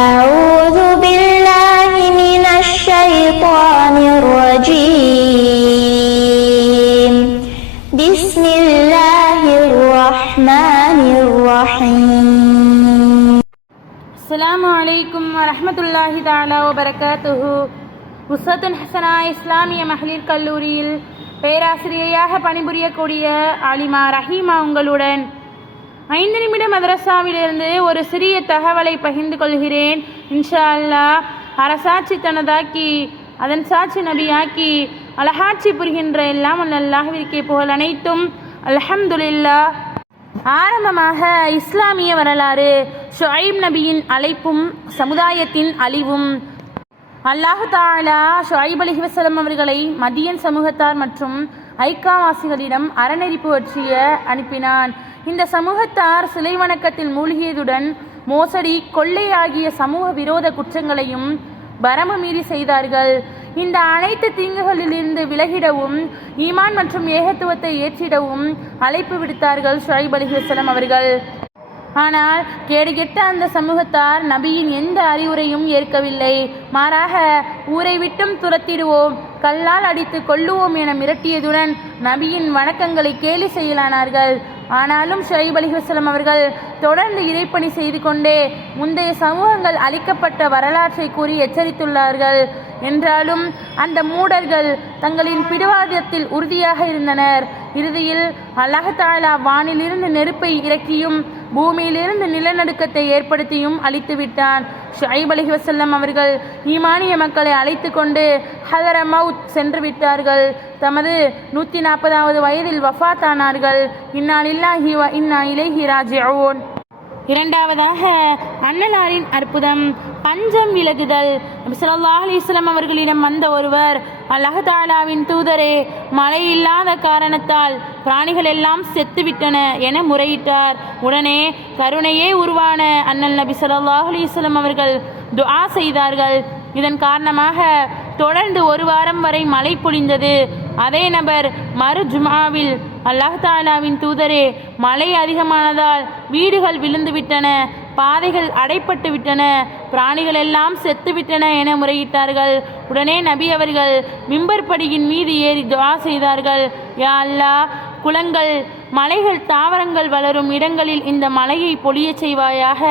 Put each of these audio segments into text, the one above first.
أعوذ بالله من الشيطان الرجيم بسم الله الرحمن الرحيم அஸ்ஸலாமு அலைக்கும் வரஹ்மத்துல்லாஹி தாலா வபரகாத்துஹு உசத்துன் ஹசனா இஸ்லாமிய மகளிர் கல்லூரியில் பேராசிரியையாக பணிபுரியக்கூடிய ஆலிமா ரஹீமா உங்களுடன் ஐந்து நிமிட மதரசாவிலிருந்து ஒரு சிறிய தகவலை பகிர்ந்து கொள்கிறேன். இன்ஷா அல்லாஹ் அரசாட்சி தனதாக்கி அதன் சாட்சி நபியாக்கி அலஹாட்சி புரிகின்ற எல்லாம் அல்லாஹ்விற்கே புகழ் அனைத்தும். அலஹம்துல்லா ஆரம்பமாக இஸ்லாமிய வரலாறு ஷுஐப் நபியின் அழைப்பும் சமுதாயத்தின் அழிவும். அல்லாஹு தாலா ஷுஐப் அலி அவர்களை மதியன் சமூகத்தார் மற்றும் ஐக்காவாசிகளிடம் அறநெறிப்பு பற்றிய அனுப்பினான். இந்த சமூகத்தார் சிலை வணக்கத்தில் மூழ்கியதுடன் மோசடி கொள்ளை ஆகிய சமூக விரோத குற்றங்களையும் பரம மீறி செய்தார்கள். இந்த அனைத்து தீங்குகளிலிருந்து விலகிடவும் ஈமான் மற்றும் ஏகத்துவத்தை ஏற்றிடவும் அழைப்பு விடுத்தார்கள் ஷாயிப் அலிஹஸ்லம் அவர்கள். ஆனால் கேடுகெட்ட அந்த சமூகத்தார் நபியின் எந்த அறிவுரையும் ஏற்கவில்லை. மாறாக ஊரை விட்டும் துரத்திடுவோம் கல்லால் அடித்து கொள்ளுவோம் என மிரட்டியதுடன் நபியின் வணக்கங்களை கேலி செய்யலானார்கள். ஆனாலும் ஷைப் அலிஹஸ்லம் அவர்கள் தொடர்ந்து இறைப்பணி செய்து கொண்டே முந்தைய சமூகங்கள் அளிக்கப்பட்ட வரலாற்றை கூறி எச்சரித்துள்ளார்கள். என்றாலும் அந்த மூடர்கள் தங்களின் பிடிவாதத்தில் உறுதியாக இருந்தனர். இறுதியில் அலஹதாலா வானிலிருந்து நெருப்பை இறக்கியும் பூமியிலிருந்து நிலநடுக்கத்தை ஏற்படுத்தியும் அழித்துவிட்டான் விட்டான். அலி வசல்லம் அவர்கள் ஈமானிய மக்களை அழைத்து கொண்டு ஹதர மவுத் சென்று விட்டார்கள். தமது நூற்றி நாற்பதாவது வயதில் வஃபாத்தானார்கள் இன்னா இல்லாஹி இன்னா இலேஹி ராஜிஊன். இரண்டாவதாக அன்னலாரின் அற்புதம். பஞ்சம் விலகுதல். நபி ஸல்லல்லாஹு அவர்களிடம் வந்த ஒருவர் அல்லாஹ் தாலாவின் தூதரே மழை இல்லாத காரணத்தால் பிராணிகள் எல்லாம் செத்துவிட்டன என முறையிட்டார். உடனே கருணையே உருவான அண்ணல் நபி ஸல்லல்லாஹு அலைஹி அவர்கள் துஆ செய்தார்கள். இதன் காரணமாக தொடர்ந்து ஒரு வாரம் வரை மழை பொழிந்தது. அதே நபர் மறு ஜுமாவில் அல்லாஹ் தாலாவின் தூதரே மழை அதிகமானதால் வீடுகள் விழுந்துவிட்டன பாதைகள் அடைப்பட்டு விட்டன. பிராணிகள் எல்லாம் செத்துவிட்டன என முறையிட்டார்கள். உடனே நபி அவர்கள் மிம்பர் படியின் மீது ஏறி துவா செய்தார்கள். யா அல்லாஹ் குளங்கள் மலைகள் தாவரங்கள் வளரும் இடங்களில் இந்த மலையை பொழியச் செய்வாயாக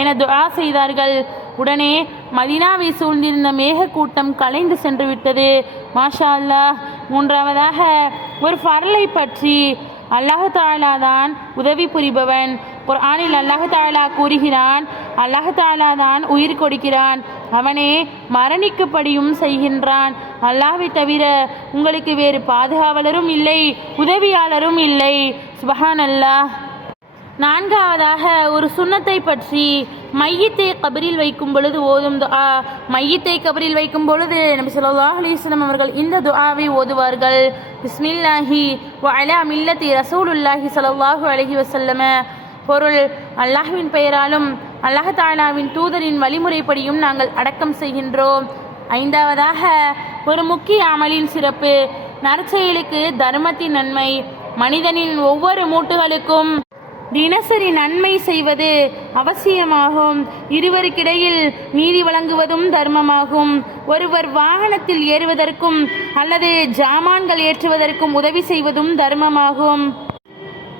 என துவா செய்தார்கள். உடனே மதினாவை சூழ்ந்திருந்த மேகக்கூட்டம் கலைந்து சென்று விட்டது. மாஷா அல்லாஹ் மூன்றாவதாக ஒரு பரலை பற்றி அல்லாஹாலா தான் உதவி புரிபவன். குரானில் அல்லாஹு தாலா கூறுகிறான் அல்லாஹு தாலா தான் உயிர் கொடுக்கிறான் அவனே மரணிக்கப்படியும் செய்கின்றான். அல்லாஹை தவிர உங்களுக்கு வேறு பாதுகாவலரும் இல்லை உதவியாளரும் இல்லை. சுபஹான் அல்லாஹ் நான்காவதாக ஒரு சுண்ணத்தை பற்றி மையத்தை கபரில் வைக்கும் பொழுது ஓதும் துஆ மையத்தை கபரில் வைக்கும் பொழுது நபி ஸல்லல்லாஹு அலிஸ்லாம் அவர்கள் இந்த துஆவை ஓதுவார்கள். பிஸ்மில்லாஹி வ அலா மில்லத்தி ரசூலுல்லாஹி ஸல்லல்லாஹு அலஹி வஸல்லம. பொருள் அல்லாஹ்வின் பெயராலும் அல்லாஹாலாவின் தூதரின் வழிமுறைப்படியும் நாங்கள் அடக்கம் செய்கின்றோம். ஐந்தாவதாக ஒரு முக்கிய அமலின் சிறப்பு. நற்செயலுக்கு தர்மத்தின் நன்மை. மனிதனின் ஒவ்வொரு மூட்டுகளுக்கும் தினசரி நன்மை செய்வது அவசியமாகும். இருவருக்கிடையில் நீதி வழங்குவதும் தர்மமாகும். ஒருவர் வாகனத்தில் ஏறுவதற்கும் அல்லது ஜாமான்கள் ஏற்றுவதற்கும் உதவி செய்வதும் தர்மமாகும்.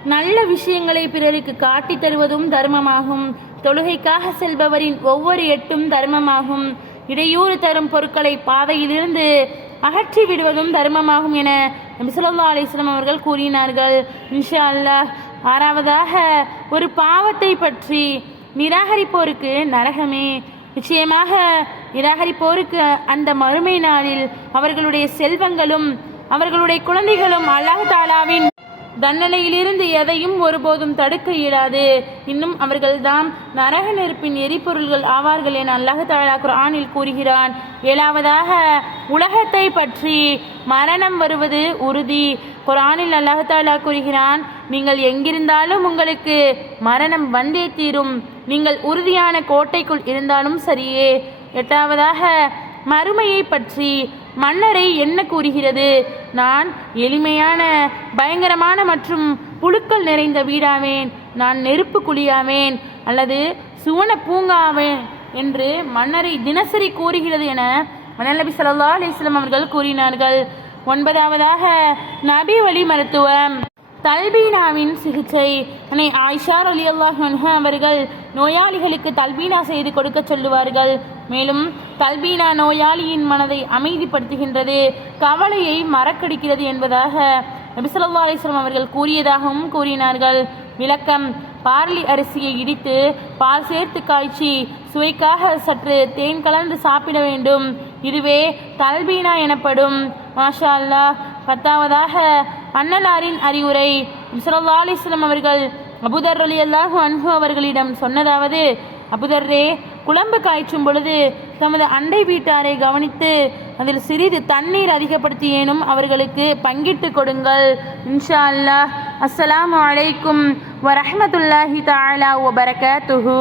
நல்ல விஷயங்களை பிறருக்கு காட்டித் தருவதும் தர்மமாகும். தொழுகைக்காக செல்பவரின் ஒவ்வொரு எட்டும் தர்மமாகும். இடையூறு தரும் பொருட்களை பாதையிலிருந்து அகற்றி விடுவதும் தர்மமாகும் என நபிசுல்லா அலிஸ்லாம் அவர்கள் கூறினார்கள். இன்ஷா அல்லாஹ் ஆறாவதாக ஒரு பாவத்தை பற்றி நிராகரிப்போருக்கு நரகமே. நிச்சயமாக நிராகரிப்போருக்கு அந்த மறுமை நாளில் அவர்களுடைய செல்வங்களும் அவர்களுடைய குழந்தைகளும் அல்லாஹ் தாலாவின் தண்டனையிலிருந்து எதையும் ஒருபோதும் தடுக்க இயலாது. இன்னும் அவர்கள்தாம் நரக நெருப்பின் எரிபொருள்கள் ஆவார்கள் என அல்லாஹ் தாலா குரானில் கூறுகிறான். ஏழாவதாக உலகத்தை பற்றி மரணம் வருவது உறுதி. குரானில் அல்லாஹ் தாலா கூறுகிறான் நீங்கள் எங்கிருந்தாலும் உங்களுக்கு மரணம் வந்தே தீரும். நீங்கள் உறுதியான கோட்டைக்குள் இருந்தாலும் சரியே. எட்டாவதாக மறுமையை பற்றி மன்னரை என்ன கூறுகிறது? நான் எளிமையான பயங்கரமான மற்றும் புழுக்கள் நிறைந்த வீடாவேன். நான் நெருப்பு குழியாவேன் அல்லது சுவன பூங்காவேன் என்று மன்னரை தினசரி கூறுகிறது என மன்னநபி சல்லா அலிஸ்லாம் அவர்கள் கூறினார்கள். ஒன்பதாவதாக நபி வழி மருத்துவம். தல்பீனாவின் சிகிச்சை. அனை ஆயிஷார் அலி அல்லாஹ் அவர்கள் நோயாளிகளுக்கு தல்பீனா செய்து கொடுக்க சொல்லுவார்கள். மேலும் தல்பீனா நோயாளியின் மனதை அமைதிப்படுத்துகின்றது கவலையை மறக்கடிக்கிறது என்பதாக நபிசல்லா அலிஸ்லாம் அவர்கள் கூறியதாகவும் கூறினார்கள். விளக்கம் பார்லி அரிசியை இடித்து பால் சேர்த்து காய்ச்சி சுவைக்காக சற்று தேன் கலந்து சாப்பிட வேண்டும். இதுவே தல்பீனா எனப்படும். மாஷா அல்லா பத்தாவதாக அன்னலாரின் அறிவுரை. சல்லா அலிஸ்லாம் அவர்கள் அபுதர் அலி அல்லாஹு அன்ஹு அவர்களிடம் சொன்னதாவது அபுதர்ரே குழம்பு காய்ச்சும் பொழுது தமது அண்டை வீட்டாரை கவனித்து அதில் சிறிது தண்ணீர் அதிகப்படுத்தியேனும் அவர்களுக்கு பங்கிட்டு கொடுங்கள். இன்ஷா அல்லாஹ் வலைக்கும் அலைக்கும் தாலா ஒபரக துஹு